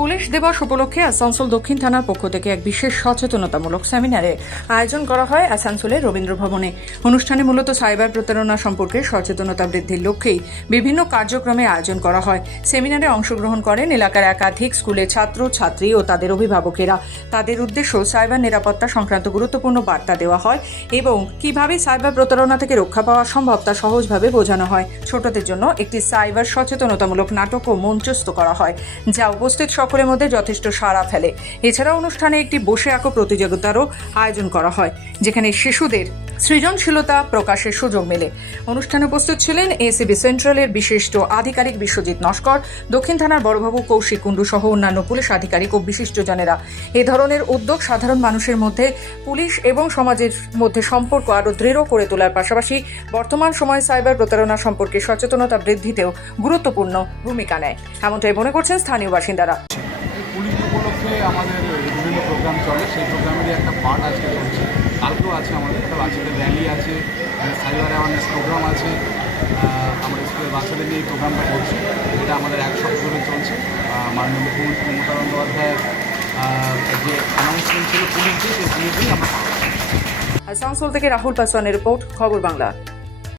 Police দিবস উপলক্ষে আসানসোল দক্ষিণ থানার পক্ষ থেকে এক বিশেষ সচেতনতামূলক সেমিনারে আয়োজন করা হয় আসানসোলের রবীন্দ্র ভবনে। অনুষ্ঠানে মূলত সাইবার প্রতারণা সম্পর্কে সচেতনতা বৃদ্ধির লক্ষ্যেই বিভিন্ন কার্যক্রমে আয়োজন করা হয়। সেমিনারে অংশগ্রহণ করেন এলাকার একাধিক স্কুলের ছাত্র, ছাত্রী ও তাদের অভিভাবকেরা। তাদের উদ্দেশ্য সাইবার নিরাপত্তা সংক্রান্ত গুরুত্বপূর্ণ বার্তা দেওয়া হয় এবং কীভাবে সাইবার প্রতারণা থেকে রক্ষা পাওয়া সম্ভব তা সহজভাবে বোঝানো হয়। ছোটদের জন্য একটি সাইবার সচেতনতামূলক নাটকও মঞ্চস্থ করা হয়, যা উপস্থিত সকলের মধ্যে যথেষ্ট সাড়া ফেলে। এছাড়া অনুষ্ঠানে একটি বসে আঁকো প্রতিযোগিতারও আয়োজন করা হয়, যেখানে শিশুদের সৃজনশীলতা প্রকাশের সুযোগ মেলে। অনুষ্ঠানে উপস্থিত ছিলেন এসিবি সেন্ট্রালের বিশিষ্ট আধিকারিক বিশ্বজিৎ নস্কর, দক্ষিণ থানার বড়বাবু কৌশিক কুণ্ডু সহ অন্যান্য পুলিশ আধিকারিক ও বিশিষ্টজনেরা। এ ধরনের উদ্যোগ সাধারণ মানুষের মধ্যে, পুলিশ এবং সমাজের মধ্যে সম্পর্ক আরও দৃঢ় করে তোলার পাশাপাশি বর্তমান সময়ে সাইবার প্রতারণা সম্পর্কে সচেতনতা বৃদ্ধিতেও গুরুত্বপূর্ণ ভূমিকা নেয়। এমনটাই মনে করছেন স্থানীয় বাসিন্দারা। পুলিশ উপলক্ষে আমাদের বিভিন্ন প্রোগ্রাম চলে। সেই প্রোগ্রামেরই একটা পার্ট আজকে চলছে। কালকেও আছে, আমাদের একটা বাচ্চাদের র্যালি আছে সাইবার অ্যাওয়ারনেস প্রোগ্রাম আছে। আমাদের আমরা স্কুলের বাচ্চাদের নিয়ে প্রোগ্রামটা করছি এটা আমাদের এক সপ্তাহ ধরে চলছে। মাননীয় মুখ্যমন্ত্রী মমতা বন্দ্যোপাধ্যায়ের যে অ্যানাউন্সমেন্ট ছিল, পুলিশ দিয়ে সেই পুলিশ ডেই আমরা। আসানসোল থেকে রাহুল পাসওয়ানের রিপোর্ট, খবর বাংলা।